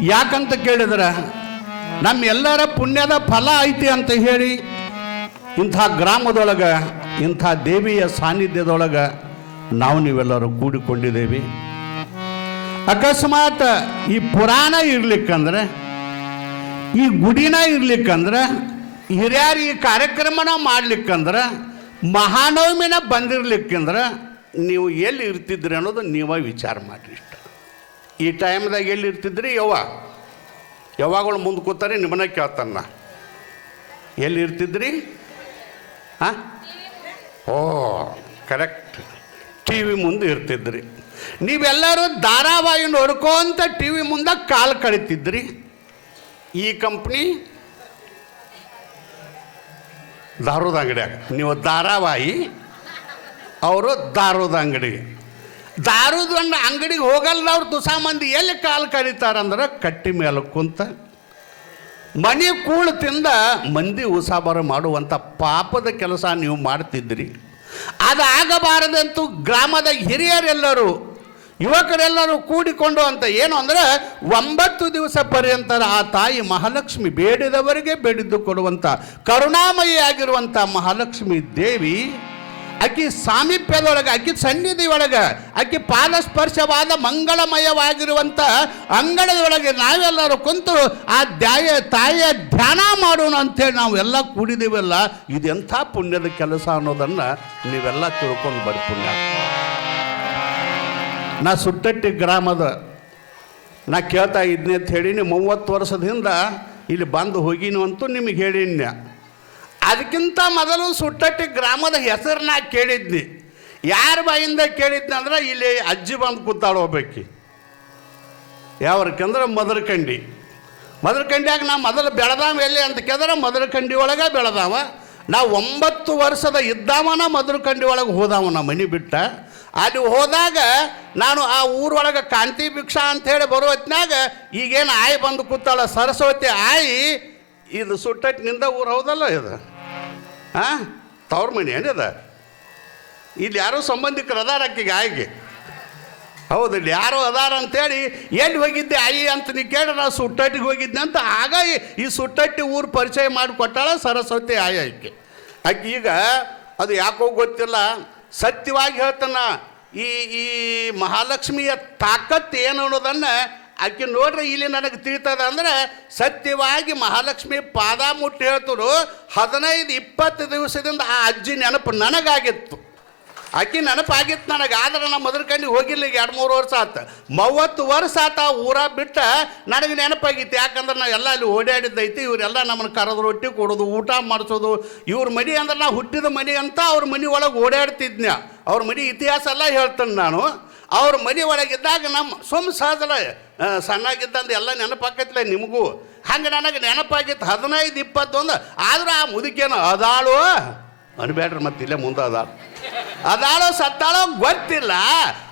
ಯಾಕಂತ ಕೇಳಿದ್ರೆ ನಮ್ಮೆಲ್ಲರ ಪುಣ್ಯದ ಫಲ ಐತಿ ಅಂತ ಹೇಳಿ ಇಂಥ ಗ್ರಾಮದೊಳಗೆ, ಇಂಥ ದೇವಿಯ ಸಾನ್ನಿಧ್ಯದೊಳಗೆ ನಾವು ನೀವೆಲ್ಲರೂ ಕೂಡಿಕೊಂಡಿದ್ದೇವೆ. ಅಕಸ್ಮಾತ್ ಈ ಪುರಾಣ ಇರ್ಲಿಕ್ಕಂದ್ರೆ, ಈ ಗುಡಿನ ಇರ್ಲಿಕ್ಕಂದ್ರೆ, ಹಿರಿಯರು ಈ ಕಾರ್ಯಕ್ರಮನ ಮಾಡ್ಲಿಕ್ಕಂದ್ರೆ, ಮಹಾನವಮಿನ ಬಂದಿರ್ಲಿಕ್ಕಂದ್ರೆ, ನೀವು ಎಲ್ಲಿ ಇರ್ತಿದ್ರಿ ಅನ್ನೋದು ನೀವೇ ವಿಚಾರ ಮಾಡಿರಿ. ಈ ಟೈಮ್ದಾಗ ಎಲ್ಲಿ ಇರ್ತಿದ್ರಿ ಯವ್ವ? ಯಾವಾಗಳು ಮುಂದೆ ಕೂತಾರೆ ನಿಮ್ಮನ್ನ ಕೇಳ್ತಾನ. ಎಲ್ಲಿ ಇರ್ತಿದ್ರಿ ಹಾಂ? ಓ, ಕರೆಕ್ಟ್. ಟಿ ವಿ ಮುಂದೆ ಇರ್ತಿದ್ರಿ. ನೀವೆಲ್ಲರೂ ಧಾರಾವಾಹಿ ನೋಡ್ಕೊಂತ ಟಿ ವಿ ಮುಂದೆ ಕಾಲು ಕಳಿತಿದ್ರಿ. ಈ ಕಂಪ್ನಿ ದಾರೋದ ಅಂಗಡಿಯಾಗ ನೀವು ಧಾರಾವಾಹಿ, ಅವರು ದಾರೋದ ಅಂಗಡಿ. ದಾರದ ಅಂಗಡಿಗೆ ಹೋಗಲ್ಲ ಅವ್ರು ತುಸಾ ಮಂದಿ ಎಲ್ಲಿ ಕಾಲು ಕರೀತಾರಂದ್ರೆ ಕಟ್ಟಿ ಮೇಲೆ ಕುಂತ ಮನೆ ಕೂಳು ತಿಂದ ಮಂದಿ ಉಸಾಬಾರ ಮಾಡುವಂಥ ಪಾಪದ ಕೆಲಸ ನೀವು ಮಾಡ್ತಿದ್ರಿ. ಅದಾಗಬಾರದಂತೂ ಗ್ರಾಮದ ಹಿರಿಯರೆಲ್ಲರೂ, ಯುವಕರೆಲ್ಲರೂ ಕೂಡಿಕೊಂಡು ಅಂತ ಏನು ಅಂದರೆ ಒಂಬತ್ತು ದಿವಸ ಪರ್ಯಂತ ಆ ತಾಯಿ ಮಹಾಲಕ್ಷ್ಮಿ ಬೇಡಿದವರಿಗೆ ಬೇಡಿದ್ದು ಕೊಡುವಂಥ ಕರುಣಾಮಯಿ ಆಗಿರುವಂಥ ಮಹಾಲಕ್ಷ್ಮಿ ದೇವಿ ಆಕಿ ಸಾಮೀಪ್ಯದೊಳಗೆ, ಅಕ್ಕಿ ಸನ್ನಿಧಿ ಒಳಗೆ ಆಕೆ ಪಾದಸ್ಪರ್ಶವಾದ ಮಂಗಳಮಯವಾಗಿರುವಂಥ ಅಂಗಳದೊಳಗೆ ನಾವೆಲ್ಲರೂ ಕುಂತು ಆ ದ್ಯಾಯ ತಾಯಿಯ ಧ್ಯಾನ ಮಾಡೋಣ ಅಂತೇಳಿ ನಾವೆಲ್ಲ ಕೂಡಿದ್ದೀವಲ್ಲ ಇದೆಂಥ ಪುಣ್ಯದ ಕೆಲಸ ಅನ್ನೋದನ್ನು ನೀವೆಲ್ಲ ತಿಳ್ಕೊಂಡು ಬರ್ತೀವಿ ಪುಣ್ಯ. ನಾ ಸುಟ್ಟಟ್ಟಿ ಗ್ರಾಮದ, ನಾ ಕೇಳ್ತಾ ಇದ್ನಿ ಅಂತ ಹೇಳೀನಿ ಮೂವತ್ತು ವರ್ಷದಿಂದ ಇಲ್ಲಿ ಬಂದು ಹೋಗಿನೂ ಅಂತೂ ನಿಮಗೆ ಹೇಳಿನ್ಯ. ಅದಕ್ಕಿಂತ ಮೊದಲು ಸುಟ್ಟಟ್ಟಿ ಗ್ರಾಮದ ಹೆಸರನ್ನ ಕೇಳಿದ್ನಿ. ಯಾರ ಬಾಯಿಂದ ಕೇಳಿದ್ನಿ ಅಂದ್ರೆ ಇಲ್ಲಿ ಅಜ್ಜಿ ಬಂದು ಕೂತಾಳು ಹೋಗ್ಬೇಕಿ ಯಾವ್ರಕ್ಕಂದ್ರೆ ಮದರಕಂಡಿ. ಮದರಕಂಡಿಯಾಗ ನಾ ಮೊದಲು ಬೆಳೆದಾವ ಎಲ್ಲಿ ಅಂತ ಕೇಳಿದ್ರೆ ಮದರಕಂಡಿ ಒಳಗೆ ಬೆಳೆದಾವ. ನಾ ಒಂಬತ್ತು ವರ್ಷದ ಇದ್ದಾವನ ಮದರಕಂಡಿ ಒಳಗೆ ಹೋದಾವ ನಾ ಮನೆ ಬಿಟ್ಟ. ಅಲ್ಲಿ ಹೋದಾಗ ನಾನು ಆ ಊರೊಳಗೆ ಕಾಂತಿ ಭಿಕ್ಷಾ ಅಂಥೇಳಿ ಬರೋ ಹೊತ್ನ್ಯಾಗ ಈಗೇನು ಆಯಿ ಬಂದು ಕೂತಾಳ. ಸರಸ್ವತಿ ಆಯಿ ಇದು ಸುಟ್ಟಟ್ಟಿನಿಂದ ಊರು ಹೌದಲ್ಲ ಇದು? ಹಾಂ ತವ್ರ ಮನೆ ಏನಿದ? ಇಲ್ಲಿ ಯಾರೋ ಸಂಬಂಧಿಕರು ಅದಾರ ಆಕಿಗೆ, ಆಯಿಗೆ. ಹೌದು, ಇಲ್ಲಿ ಯಾರೋ ಅದಾರ ಅಂತೇಳಿ ಎಲ್ಲಿ ಹೋಗಿದ್ದೆ ಆಯಿ ಅಂತ ನೀ ಕೇಳಿ ನಾ ಸುಟ್ಟಟ್ಟಿಗೆ ಹೋಗಿದ್ದೆ ಅಂತ ಆಗ ಈ- ಈ ಸುಟ್ಟಟ್ಟಿ ಊರು ಪರಿಚಯ ಮಾಡಿಕೊಟ್ಟಾಳ ಸರಸ್ವತಿ ಆಯಿ ಆಕೆ. ಆಕೆ ಈಗ ಅದು ಯಾಕೋ ಗೊತ್ತಿಲ್ಲ. ಸತ್ಯವಾಗಿ ಹೇಳ್ತಾನ, ಈ ಈ ಮಹಾಲಕ್ಷ್ಮಿಯ ತಾಕತ್ತು ಏನು ಅನ್ನೋದನ್ನು ಆಕೆ ನೋಡ್ರಿ ಇಲ್ಲಿ ನನಗೆ ತಿಳಿತದ ಅಂದ್ರೆ ಸತ್ಯವಾಗಿ ಮಹಾಲಕ್ಷ್ಮಿ ಪಾದ ಮುಟ್ಟಿ ಹೇಳ್ತರು ಹದಿನೈದು ಇಪ್ಪತ್ತು ದಿವಸದಿಂದ ಆ ಅಜ್ಜಿ ನೆನಪು ನನಗಾಗಿತ್ತು. ಆಕೆ ನೆನಪಾಗಿತ್ತು ನನಗೆ, ಆದ್ರೆ ನಮ್ಮ ಮದರ್ಕಂಡಿಗೆ ಹೋಗಿಲ್ಲ ಈಗ ಎರಡು ಮೂರು ವರ್ಷ ಆತ. ಮೂವತ್ತು ವರ್ಷ ಆತ ಊರ ಬಿಟ್ಟ ನನಗೆ ನೆನಪಾಗಿತ್ತು. ಯಾಕಂದ್ರೆ ನಾವು ಎಲ್ಲ ಅಲ್ಲಿ ಓಡಾಡಿದ್ದೈತಿ, ಇವರೆಲ್ಲ ನಮ್ಮನ್ನು ಕರೆದು ರೊಟ್ಟಿ ಕೊಡೋದು, ಊಟ ಮಾಡಿಸೋದು. ಇವ್ರ ಮನೆ ಅಂದ್ರೆ ನಾವು ಹುಟ್ಟಿದ ಮನೆ ಅಂತ ಅವ್ರ ಮನೆ ಒಳಗೆ ಓಡಾಡ್ತಿದ್ನ ಅವ್ರ ಮನೆ ಇತಿಹಾಸ ಎಲ್ಲ ಹೇಳ್ತೇನೆ ನಾನು. ಅವ್ರ ಮನೆ ಒಳಗಿದ್ದಾಗ ನಮ್ಮ ಸೊಮ್ ಸಹಜಲ ಸಣ್ಣಾಗಿದ್ದಂದು ಎಲ್ಲ ನೆನಪಾಕೈತಿಲ್ಲ ನಿಮಗೂ. ಹಂಗೆ ನನಗೆ ನೆನಪಾಗಿತ್ತು ಹದಿನೈದು, ಇಪ್ಪತ್ತೊಂದು. ಆದ್ರೆ ಆ ಮುದುಕೇನು ಅದಾಳು? ಅನ್ಬೇಡ್ರಿ ಮತ್ತೆ ಇಲ್ಲೇ ಮುಂದೆ ಅದಾಳು. ಅದಾಳೋ ಸತ್ತಾಳೋ ಗೊತ್ತಿಲ್ಲ.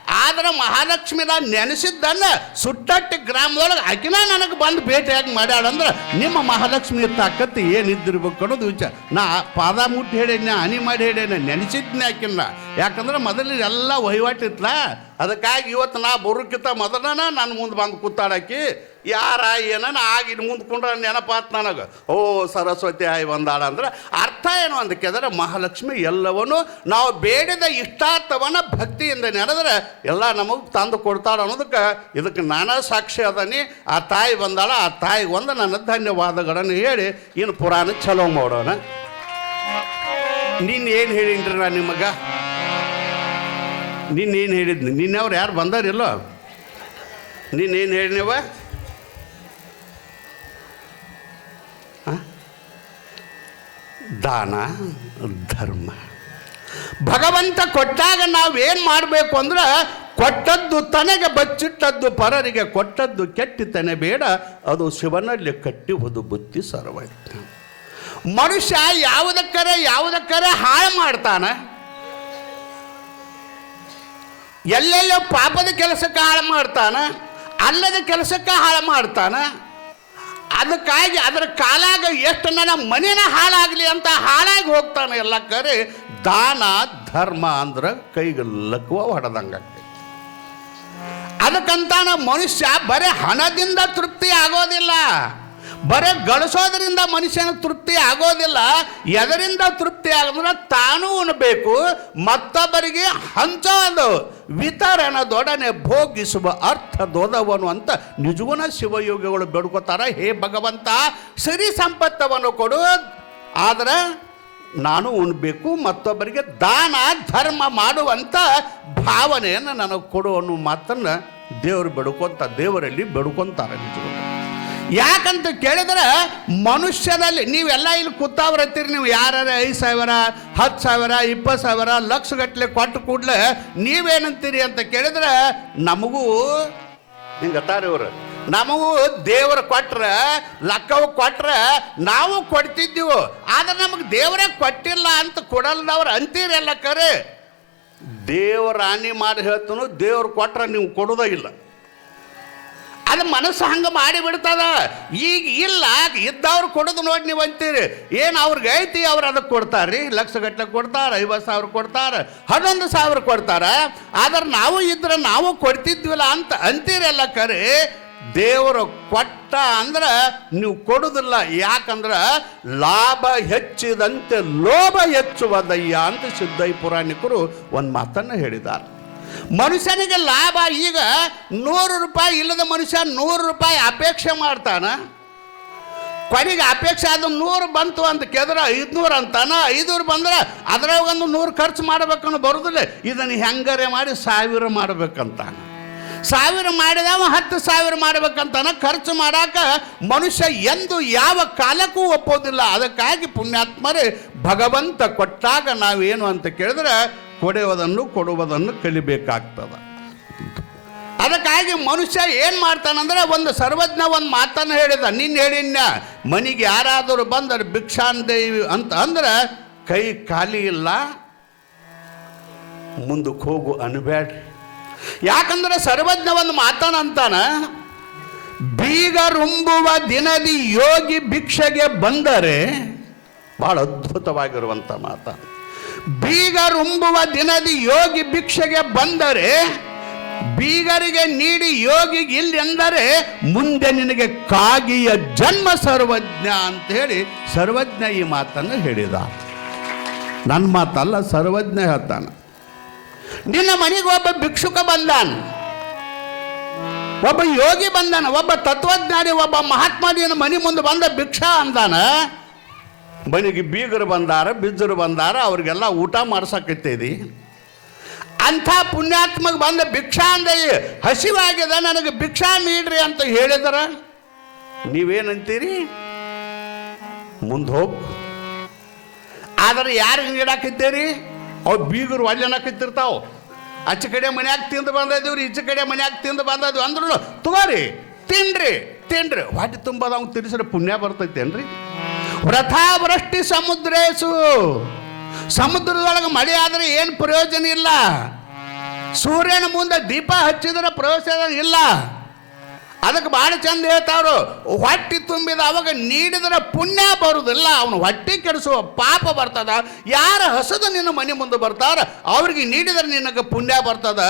ಆದ್ರೆ ಮಹಾಲಕ್ಷ್ಮಿನ ನೆನೆಸಿದ್ದನ್ನ ಸುಟ್ಟಟ್ಟಿ ಗ್ರಾಮದೊಳಗೆ ಆಕಿನ ನನಗೆ ಬಂದು ಭೇಟಿಯಾಗಿ ಮಾಡ್ಯಾಳಂದ್ರೆ ನಿಮ್ಮ ಮಹಾಲಕ್ಷ್ಮಿ ತಾಕತ್ತು ಏನಿದ್ದಿರ್ಬೇಕು ಅನ್ನೋದು ವಿಚಾರ. ನಾ ಪಾದ ಮುಟ್ಟಿ ಹೇಳೇನೆ ಹನಿ ಮಾಡಿ ಹೇಳೇನೆ ನೆನೆಸಿದ್ನೆ ಆಕಿನ್ನ. ಯಾಕಂದ್ರೆ ಮೊದಲಿನ ಎಲ್ಲ ವಹಿವಾಟಿತ್ಲ ಅದಕ್ಕಾಗಿ ಇವತ್ತು ನಾ ಬರೋಕ್ಕಿಂತ ಮೊದಲನ ನಾನು ಮುಂದೆ ಬಂದು ಕೂತಾಡಕ್ಕಿ, ಯಾರ ಏನನ ಆಗಿ ಮುಂದೆ ಕುಂಡ್ರ ನೆನಪಾತ್ ನನಗೆ. ಓ ಸರಸ್ವತಿ ಆಯಿ ಬಂದಾಳ ಅಂದ್ರೆ ಅರ್ಥ ಏನು ಅಂತ ಕೇಳಿದ್ರೆ ಮಹಾಲಕ್ಷ್ಮಿ ಎಲ್ಲವನ್ನು ನಾವು ಬೇಡಿದ ಇಷ್ಟಾರ್ಥವನ್ನು ಭಕ್ತಿಯಿಂದ ನೆನೆದ್ರೆ ಎಲ್ಲ ನಮಗೆ ತಂದು ಕೊಡ್ತಾಳ ಅನ್ನೋದಕ್ಕೆ ಇದಕ್ಕೆ ನಾನಾ ಸಾಕ್ಷಿ ಅದನಿ. ಆ ತಾಯಿ ಬಂದಾಳ, ಆ ತಾಯಿಗೆ ಒಂದು ನನ್ನ ಧನ್ಯವಾದಗಳನ್ನು ಹೇಳಿ, ಇನ್ನು ಪುರಾಣ ಚಲೋ ಮಾಡೋಣ. ನೀನು ಏನು ಹೇಳಿನ್ರಿ ನಾನು ನಿಮಗೆ? ನೀನೇನು ಹೇಳಿದ್ನಿ ನಿನ್ನವ್ರು ಯಾರು ಬಂದಾರಿಲ್ಲೋ ನೀನೇನು ಹೇಳಿನವ ದಾನ, ಧರ್ಮ. ಭಗವಂತ ಕೊಟ್ಟಾಗ ನಾವೇನು ಮಾಡಬೇಕು ಅಂದ್ರೆ ಕೊಟ್ಟದ್ದು ತನಗೆ ಬಚ್ಚಿಟ್ಟದ್ದು ಪರರಿಗೆ ಕೊಟ್ಟದ್ದು ಕೆಟ್ಟಿತನೆ ಬೇಡ, ಅದು ಶಿವನಲ್ಲಿ ಕಟ್ಟಿಹುದು ಬುತ್ತಿ ಸರ್ವಜ್ಞ ಮನುಷ್ಯ ಯಾವುದಕ್ಕರೆ ಯಾವುದಕ್ಕರೆ ಹಾಳು ಮಾಡ್ತಾನೆ. ಎಲ್ಲೆಲ್ಲೋ ಪಾಪದ ಕೆಲಸಕ್ಕೆ ಹಾಳು ಮಾಡ್ತಾನೆ, ಅಲ್ಲದ ಕೆಲಸಕ್ಕೆ ಹಾಳು ಮಾಡ್ತಾನೆ, ಅದಕ್ಕಾಗಿ ಅದರ ಕಾಲಾಗ ಎಷ್ಟು ನನ್ನ ಮನೇನ ಹಾಳಾಗಲಿ ಅಂತ ಹಾಳಾಗಿ ಹೋಗ್ತಾನೆ ಎಲ್ಲ ಕರೆ, ದಾನ, ಧರ್ಮ ಅಂದ್ರೆ ಕೈಗೆ ಲಕ್ವ ಹೊಡೆದಂಗೆ ಅದಕ್ಕಂತಾನ ಮನುಷ್ಯ ಬರೀ ಹಣದಿಂದ ತೃಪ್ತಿ ಆಗೋದಿಲ್ಲ. ಬರೀ ಗಳಿಸೋದ್ರಿಂದ ಮನುಷ್ಯನ ತೃಪ್ತಿ ಆಗೋದಿಲ್ಲ, ಎದರಿಂದ ತೃಪ್ತಿ ಆಗಂದ್ರೆ ತಾನೂ ಉಣಬೇಕು, ಮತ್ತೊಬ್ಬರಿಗೆ ಹಂಚೋದು. ವಿತರಣದೊಡನೆ ಭೋಗಿಸುವ ಅರ್ಥದೋದವನು ಅಂತ ನಿಜವನ ಶಿವಯೋಗಿಗಳು ಬೇಡ್ಕೋತಾರ. ಹೇ ಭಗವಂತ, ಸಿರಿ ಸಂಪತ್ತವನ್ನು ಕೊಡು. ಆದ್ರೆ ನಾನು ಉಣ್ಬೇಕು, ಮತ್ತೊಬ್ಬರಿಗೆ ದಾನ, ಧರ್ಮ ಮಾಡುವಂಥ ಭಾವನೆಯನ್ನು ನನಗೆ ಕೊಡು ಅನ್ನೋ ಮಾತನ್ನು ದೇವರು ಬೆಡ್ಕೊಂತ ದೇವರಲ್ಲಿ ಬೆಡ್ಕೊಂತಾರೆ ನಿಜಗಳು ಯಾಕಂತ ಕೇಳಿದ್ರೆ ಮನುಷ್ಯರಲ್ಲಿ ನೀವೆಲ್ಲ ಇಲ್ಲಿ ಕೂತಾವ್ರತ್ತೀರಿ ನೀವು ಯಾರು ಐದು ಸಾವಿರ, ಹತ್ತು ಸಾವಿರ, ಇಪ್ಪತ್ತು ಸಾವಿರ ಲಕ್ಷ ಗಟ್ಟಲೆ ಕೊಟ್ಟು ಕೂಡಲೇ ನೀವೇನಂತೀರಿ ಅಂತ ಕೇಳಿದ್ರೆ ನಮಗೂ ಹಿಂಗೆ ಇವರು, ನಮಗೂ ದೇವರು ಕೊಟ್ರೆ, ಲಕ್ಕವು ಕೊಟ್ರೆ ನಾವು ಕೊಡ್ತಿದ್ದೀವು. ಆದ್ರೆ ನಮಗೆ ದೇವರೇ ಕೊಟ್ಟಿಲ್ಲ ಅಂತ ಕೊಡಲ್ದವ್ರು ಅಂತೀರಲ್ಲ ಕರೆ. ದೇವರ ಹಾನಿ ಮಾಡಿ ಹೇಳ್ತನು, ದೇವ್ರು ಕೊಟ್ರೆ ನೀವು ಕೊಡೋದೇ ಇಲ್ಲ. ಅದು ಮನಸ್ಸು ಹಂಗೆ ಮಾಡಿ ಬಿಡ್ತದ. ಈಗ ಇಲ್ಲ, ಇದ್ದವ್ರು ಕೊಡೋದು ನೋಡಿ ನೀವು ಅಂತೀರಿ. ಏನು ಅವ್ರಿಗೆ ಐತಿ, ಅವ್ರು ಅದಕ್ಕೆ ಕೊಡ್ತಾರೆ ಲಕ್ಷ ಗಟ್ಟಲೆ ಕೊಡ್ತಾರೆ, ಐವತ್ತು ಸಾವಿರ ಕೊಡ್ತಾರೆ, ಹನ್ನೊಂದು ಸಾವಿರ ಕೊಡ್ತಾರೆ. ಆದ್ರೆ ನಾವು ಇದ್ರೆ ನಾವು ಕೊಡ್ತಿದ್ವಿಲ್ಲ ಅಂತ ಅಂತೀರಲ್ಲ ಕರೆ. ದೇವರು ಕೊಟ್ಟ ಅಂದ್ರೆ ನೀವು ಕೊಡುದಿಲ್ಲ. ಯಾಕಂದ್ರೆ ಲಾಭ ಹೆಚ್ಚಿದಂತೆ ಲೋಭ ಹೆಚ್ಚುವುದಯ್ಯ ಅಂತ ಸಿದ್ದೈ ಪುರಾಣಿಕರು ಒಂದು ಮಾತನ್ನು ಹೇಳಿದ್ದಾರೆ. ಮನುಷ್ಯನಿಗೆ ಲಾಭ, ಈಗ ನೂರು ರೂಪಾಯಿ ಇಲ್ಲದ ಮನುಷ್ಯ ನೂರು ರೂಪಾಯಿ ಅಪೇಕ್ಷೆ ಮಾಡ್ತಾನೆ? ಕೊನೆಗೆ ಅಪೇಕ್ಷೆ ಅದು ನೂರು ಬಂತು ಅಂತ ಕೇಳಿದ್ರೆ ಐದುನೂರು ಅಂತಾನ? ಐನೂರು ಬಂದ್ರೆ ಅದ್ರಾಗ ಒಂದು ನೂರು ಖರ್ಚು ಮಾಡ್ಬೇಕನ್ನು ಬರೋದಿಲ್ಲ. ಇದನ್ನು ಹೆಂಗಾರೆ ಮಾಡಿ ಸಾವಿರ ಮಾಡ್ಬೇಕಂತ ಸಾವಿರ ಮಾಡಿದವ ಹತ್ತು ಸಾವಿರ ಮಾಡ್ಬೇಕಂತಾನ. ಖರ್ಚು ಮಾಡಾಕ ಮನುಷ್ಯ ಎಂದು ಯಾವ ಕಾಲಕ್ಕೂ ಒಪ್ಪೋದಿಲ್ಲ. ಅದಕ್ಕಾಗಿ ಪುಣ್ಯಾತ್ಮರೇ ಭಗವಂತ ಕೊಟ್ಟಾಗ ನಾವೇನು ಅಂತ ಕೇಳಿದ್ರೆ ಕೊಡುವುದನ್ನು ಕೊಡುವುದನ್ನು ಕಲಿಬೇಕಾಗ್ತದೆ. ಅದಕ್ಕಾಗಿ ಮನುಷ್ಯ ಏನು ಮಾಡ್ತಾನಂದ್ರೆ ಒಂದು ಸರ್ವಜ್ಞ ಒಂದು ಮಾತನ್ನು ಹೇಳಿದ. ನಿನ್ನ ಹೇಳಿನ್ಯ ಮನೆಗೆ ಯಾರಾದರೂ ಬಂದರೆ ಭಿಕ್ಷಾಂದೇವಿ ಅಂತ ಅಂದ್ರೆ ಕೈ ಖಾಲಿ ಇಲ್ಲ, ಮುಂದಕ್ಕೆ ಹೋಗು ಅನ್ಬೇಡ್ರಿ ಯಾಕಂದ್ರೆ ಸರ್ವಜ್ಞ ಒಂದು ಮಾತನ ಬೀಗ ರುಂಬುವ ದಿನದಿ ಯೋಗಿ ಭಿಕ್ಷೆಗೆ ಬಂದರೆ ಬಹಳ ಅದ್ಭುತವಾಗಿರುವಂಥ ಮಾತ. ಬೀಗರುಂಬುವ ದಿನದಿ ಯೋಗಿ ಭಿಕ್ಷೆಗೆ ಬಂದರೆ, ಬೀಗರಿಗೆ ನೀಡಿ ಯೋಗಿಗೆ ಇಲ್ಲಿ ಎಂದರೆ ಮುಂದೆ ನಿನಗೆ ಕಾಗಿಯ ಜನ್ಮ ಸರ್ವಜ್ಞ ಅಂತ ಹೇಳಿ ಸರ್ವಜ್ಞ ಈ ಮಾತನ್ನು ಹೇಳಿದ. ನನ್ನ ಮಾತಲ್ಲ, ಸರ್ವಜ್ಞ ಹೇಳ್ತಾನೆ. ನಿನ್ನ ಮನೆಗೆ ಒಬ್ಬ ಭಿಕ್ಷುಕ ಬಂದಾನ. ಒಬ್ಬ ಯೋಗಿ ಬಂದಾನ, ಒಬ್ಬ ತತ್ವಜ್ಞಾನಿ, ಒಬ್ಬ ಮಹಾತ್ಮ ನಿನ್ನ ಮನೆ ಮುಂದೆ ಬಂದ ಭಿಕ್ಷಾ ಅಂದಾನ. ಮನೆಗೆ ಬೀಗರು ಬಂದಾರ, ಬಿಜ್ಜರು ಬಂದಾರ, ಅವ್ರಿಗೆಲ್ಲ ಊಟ ಮಾಡ್ಸಕತ್ತೈದಿ ಅಂಥ ಪುಣ್ಯಾತ್ಮಗೆ ಬಂದ ಭಿಕ್ಷಾ ಅಂದ ಹಸಿವಾಗಿದೆ, ನನಗೆ ಭಿಕ್ಷಾ ನೀಡ್ರಿ ಅಂತ ಹೇಳಿದರ. ನೀವೇನಂತೀರಿ? ಮುಂದೆ ಹೋಗು ಆದ್ರೆ ಯಾರಿಗೆ ನೀಡಾಕಿದ್ದೀರಿ ಅವು ಬೀಗರು ಒಲ್ಲೆನಕತ್ತಿರ್ತಾವ ಆಚೆ ಕಡೆ ಮನ್ಯಾಗ ತಿಂದು ಬಂದಿದ್ದೀವ್ರಿ ಈಚೆ ಕಡೆ ಮನ್ಯಾಗ ತಿಂದು ಬಂದದ್ದು ಅಂದ್ರೂ ತಗೋರಿ, ತಿನ್ರಿ ತಿನ್ರಿ. ಹೊಟ್ಟೆ ತುಂಬದ ಅವ್ನು ತಿರ್ಸಿದ್ರೆ ಪುಣ್ಯ ಬರ್ತೈತೇನ್ರಿ? ವ್ರಥಾವೃಷ್ಟಿ ಸಮುದ್ರೇಸು ಸಮುದ್ರದೊಳಗೆ ಮಳೆ ಆದರೆ ಏನು ಪ್ರಯೋಜನ ಇಲ್ಲ. ಸೂರ್ಯನ ಮುಂದೆ ದೀಪ ಹಚ್ಚಿದ್ರೆ ಪ್ರಯೋಜನ ಇಲ್ಲ. ಅದಕ್ಕೆ ಭಾಳ ಚಂದ ಹೇಳ್ತಾವ್ರು, ಹೊಟ್ಟಿ ತುಂಬಿದ ಅವಾಗ ನೀಡಿದ್ರೆ ಪುಣ್ಯ ಬರುವುದಿಲ್ಲ ಅವನು ಹೊಟ್ಟೆ ಕೆಡಿಸುವ ಪಾಪ ಬರ್ತದ, ಯಾರ ಹಸದ ನಿನ್ನ ಮನೆ ಮುಂದೆ ಬರ್ತಾರ, ಅವ್ರಿಗೆ ನೀಡಿದರೆ ನಿನಗೆ ಪುಣ್ಯ ಬರ್ತದ,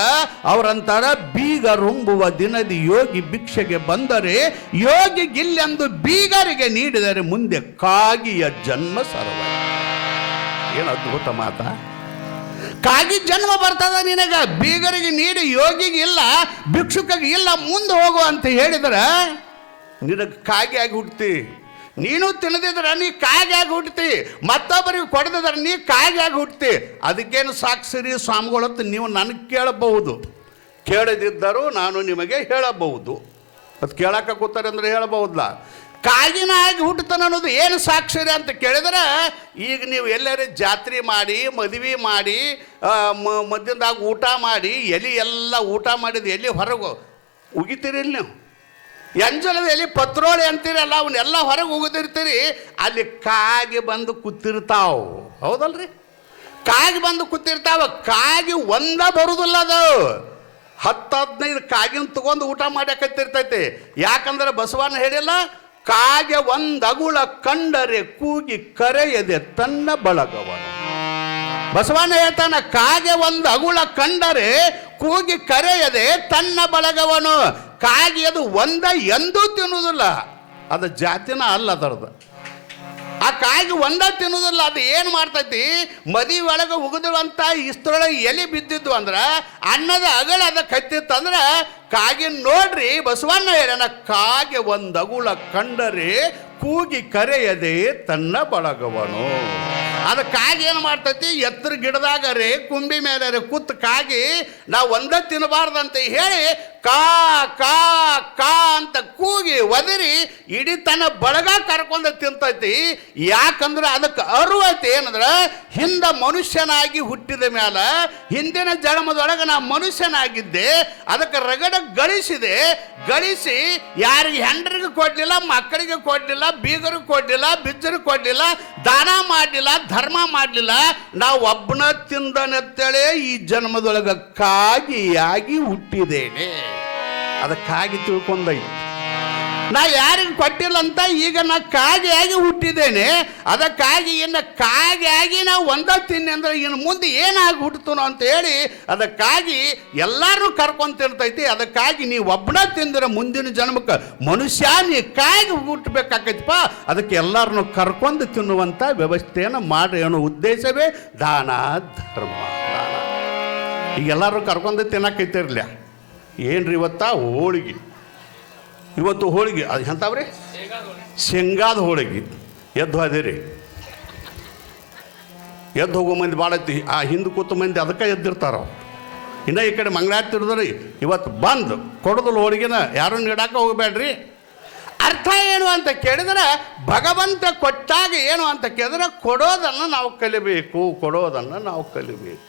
ಅವರಂತಾರ ಬೀಗ ರುಂಬುವ ದಿನದಿ ಯೋಗಿ ಭಿಕ್ಷೆಗೆ ಬಂದರೆ, ಯೋಗಿ ಗಿಲ್ಲೆಂದು ಬೀಗರಿಗೆ ನೀಡಿದರೆ ಮುಂದೆ ಕಾಗಿಯ ಜನ್ಮ ಸರ್ವ. ಏನು ಅದ್ಭುತ ಮಾತಾ? ಕಾಗಿ ಜನ್ಮ ಬರ್ತದ ನಿನಗ? ಬೀಗರಿಗೆ ನೀಡಿ, ಯೋಗಿಗೆ ಇಲ್ಲ, ಭಿಕ್ಷುಕಿಗೆ ಇಲ್ಲ, ಮುಂದೆ ಹೋಗು ಅಂತ ಹೇಳಿದ್ರೆ, ನಿನಗೆ ಕಾಗಿ ಆಗಿ ಹುಟ್ಟಿ ನೀನು ತಿನ್ನದಿದ್ರೆ ನೀ ಕಾಗಿ ಆಗಿ ಹುಟ್ಟಿ ಮತ್ತೊಬ್ಬರಿಗೆ ಕೊಡದಿದ್ರೆ ನೀ ಕಾಗಿ ಆಗಿ ಹುಟ್ಟಿ ಅದಕ್ಕೇನು ಸಾಕ್ಷರಿ ಸ್ವಾಮಿಗಳಂತ ನೀವು ನನಗೆ ಕೇಳಬಹುದು. ಕೇಳದಿದ್ದರೂ ನಾನು ನಿಮಗೆ ಹೇಳಬಹುದು. ಅದು ಕೇಳಕ್ಕೆ ಕೂತಾರೆ ಅಂದರೆ ಹೇಳಬಹುದಲ್ಲ ಕಾಗಿನ ಆಗಿ ಹುಟ್ಟುತ್ತಾನೆ ಅನ್ನೋದು ಏನು ಸಾಕ್ಷರಿ ಅಂತ ಕೇಳಿದ್ರೆ, ಈಗ ನೀವು ಎಲ್ಲರೂ ಜಾತ್ರೆ ಮಾಡಿ, ಮದುವೆ ಮಾಡಿ ಮಧ್ಯದಾಗ ಊಟ ಮಾಡಿ, ಎಲೆ ಎಲ್ಲ ಊಟ ಮಾಡಿದ ಎಲ್ಲಿ ಹೊರಗೆ ಉಗಿತೀರಿ ನೀವು. ಎಂಜಲದ ಎಲೆ ಪತ್ರೋಳಿ ಅಂತೀರಲ್ಲ ಅವನ್ನೆಲ್ಲ ಹೊರಗೆ ಉಗಿದಿರ್ತೀರಿ, ಅಲ್ಲಿ ಕಾಗಿ ಬಂದು ಕೂತಿರ್ತಾವ. ಹೌದಲ್ರಿ? ಕಾಗಿ ಬಂದು ಕೂತಿರ್ತಾವ, ಕಾಗಿ ಒಂದ ಬರುದಿಲ್ಲ ಅದು. ಹತ್ತು ಹದಿನೈದು ಕಾಗಿನ ತಗೊಂಡು ಊಟ ಮಾಡ್ಯಾಕತ್ತಿರ್ತೈತಿ. ಯಾಕಂದ್ರೆ ಬಸವಣ್ಣ ಹೇಳಿಲ್ಲ ಕಾಗೆ ಒಂದಗುಳ ಕಂಡರೆ ಕೂಗಿ ಕರೆಯದೆ ತನ್ನ ಬಳಗವನು. ಬಸವಣ್ಣ ಹೇಳ್ತಾನ, ಕಾಗೆ ಒಂದು ಅಗುಳ ಕಂಡರೆ ಕೂಗಿ ಕರೆಯದೆ ತನ್ನ ಬಳಗವನು. ಕಾಗೆ ಅದು ಒಂದ ಎಂದೂ ತಿನ್ನುವುದಿಲ್ಲ ಅದು ಜಾತಿನ ಅಲ್ಲ ಅದರದ್ದು. ಆ ಕಾಯಿಗೆ ಒಂದ ತಿನ್ನುವುದಿಲ್ಲ ಅದು ಏನು ಮಾಡ್ತೈತಿ? ಮದಿ ಒಳಗೆ ಉಗಿದಿರುವಂಥ ಇಸ್ತ್ರೊಳಗೆ ಎಲೆ ಬಿದ್ದಿದ್ದು ಅಂದ್ರೆ, ಅನ್ನದ ಅಗಳ ಅದ ಕತ್ತಿತ್ತಂದ್ರೆ ಕಾಗಿ ನೋಡ್ರಿ ಬಸವಣ್ಣ ಹೇಳ್ಯಾನ ಕಾಗೆ ಒಂದಗುಳ ಕಂಡರೆ ಕೂಗಿ ಕರೆಯದೆ ತನ್ನ ಬಳಗವನು. ಅದು ಕಾಗಿ ಏನು ಮಾಡ್ತೈತಿ? ಎತ್ತರ ಗಿಡದಾಗರೆ ಕುಂಬಿ ಮೇಲೆ ರೀ ಕೂತ್ ಕಾಗಿ ನಾವು ಒಂದ ತಿನ್ನಬಾರ್ದಂತ ಹೇಳಿ ಕಾ ಕಾ ಕಾ ಅಂತ ಕೂಗಿ ಒದರಿ ಇಡೀ ತನ್ನ ಬಳಗ ಕರ್ಕೊಂಡು ತಿಂತೈತಿ. ಯಾಕಂದ್ರೆ ಅದಕ್ಕೆ ಅರುವೈತಿ ಏನಂದ್ರೆ ಹಿಂದ ಮನುಷ್ಯನಾಗಿ ಹುಟ್ಟಿದ ಮ್ಯಾಲ ಹಿಂದಿನ ಜನ್ಮದೊಳಗೆ ನಾ ಮನುಷ್ಯನಾಗಿದ್ದೆ. ಅದಕ್ಕೆ ರಗಡ ಗಳಿಸಿದೆ. ಗಳಿಸಿ ಯಾರಿಗೆ ಹೆಂಡ್ರಿಗೆ ಕೊಡ್ಲಿಲ್ಲ, ಮಕ್ಕಳಿಗೆ ಕೊಡ್ಲಿಲ್ಲ ಬೀಗರಿಗೆ ಕೊಡ್ಲಿಲ್ಲ ಬಿಜ್ಜರಿಗೆ ಕೊಡ್ಲಿಲ್ಲ, ದಾನ ಮಾಡಲಿಲ್ಲ, ಧರ್ಮ ಮಾಡಲಿಲ್ಲ. ನಾವು ಒಬ್ಬನ ತಿಂದನೆತ್ತೇಳೆ ಈ ಜನ್ಮದೊಳಗೆ ಕಾಗಿಯಾಗಿ ಹುಟ್ಟಿದ್ದೇನೆ. ಅದಕ್ಕಾಗಿ ತಿಳ್ಕೊಂಡೈತಿ ನಾ ಯಾರಿಗೆ ಕೊಟ್ಟಿಲ್ಲ ಅಂತ ಈಗ ನಾ ಆಗಿ ಹುಟ್ಟಿದ್ದೇನೆ. ಅದಕ್ಕಾಗಿ ಇನ್ನು ಕಾಗೆಯಾಗಿ ನಾವು ಒಂದ ತಿನ್ನಿ ಅಂದ್ರೆ ಇನ್ನು ಮುಂದೆ ಏನಾಗಿ ಹುಟ್ಟುತ್ತೋ ಅಂತ ಹೇಳಿ ಅದಕ್ಕಾಗಿ ಎಲ್ಲರೂ ಕರ್ಕೊಂತಿರ್ತೈತಿ. ಅದಕ್ಕಾಗಿ ನೀವು ಒಬ್ಬನ ತಿಂದ್ರೆ ಮುಂದಿನ ಜನ್ಮಕ್ಕೆ ಮನುಷ್ಯ ನೀ ಕಾಗೆ ಹುಟ್ಟಬೇಕಾಕೈತಿಪ್ಪ ಅದಕ್ಕೆ ಎಲ್ಲರನ್ನು ಕರ್ಕೊಂಡು ತಿನ್ನುವಂಥ ವ್ಯವಸ್ಥೆಯನ್ನು ಮಾಡಿ ಅನ್ನೋ ಉದ್ದೇಶವೇ ದಾನ ಧರ್ಮ. ಈಗ ಎಲ್ಲರೂ ಕರ್ಕೊಂಡು ತಿನ್ನಕೈತಿರ್ಲ ಏನ್ರಿ ಇವತ್ತ? ಹೋಳಿಗೆ. ಇವತ್ತು ಹೋಳಿಗೆ. ಅದು ಎಂತಾವ್ರಿ ಶೇಂಗಾದ ಹೋಳಿಗೆ. ಎದ್ದು ಅದೇರಿ ಎದ್ದು ಹೋಗೋ ಮಂದಿ ಭಾಳ ಐತಿ. ಆ ಹಿಂದೆ ಕೂತು ಮಂದಿ ಅದಕ್ಕೆ ಎದ್ದಿರ್ತಾರ ಇನ್ನ ಈ ಕಡೆ ಮಂಗಳಾರತಿ ಹಿಡಿದ್ರಿ ಇವತ್ತು ಬಂದು ಕೊಡೋದಿಲ್ಲ ಹೋಳಿಗೆನ ಯಾರು ನೀಡಾಕ ಹೋಗಬೇಡ್ರಿ ಅರ್ಥ ಏನು ಅಂತ ಕೇಳಿದ್ರೆ ಭಗವಂತ ಕೊಟ್ಟಾಗ ಏನು ಅಂತ ಕೇಳಿದ್ರೆ ಕೊಡೋದನ್ನು ನಾವು ಕಲಿಬೇಕು. ಕೊಡೋದನ್ನು ನಾವು ಕಲಿಬೇಕು.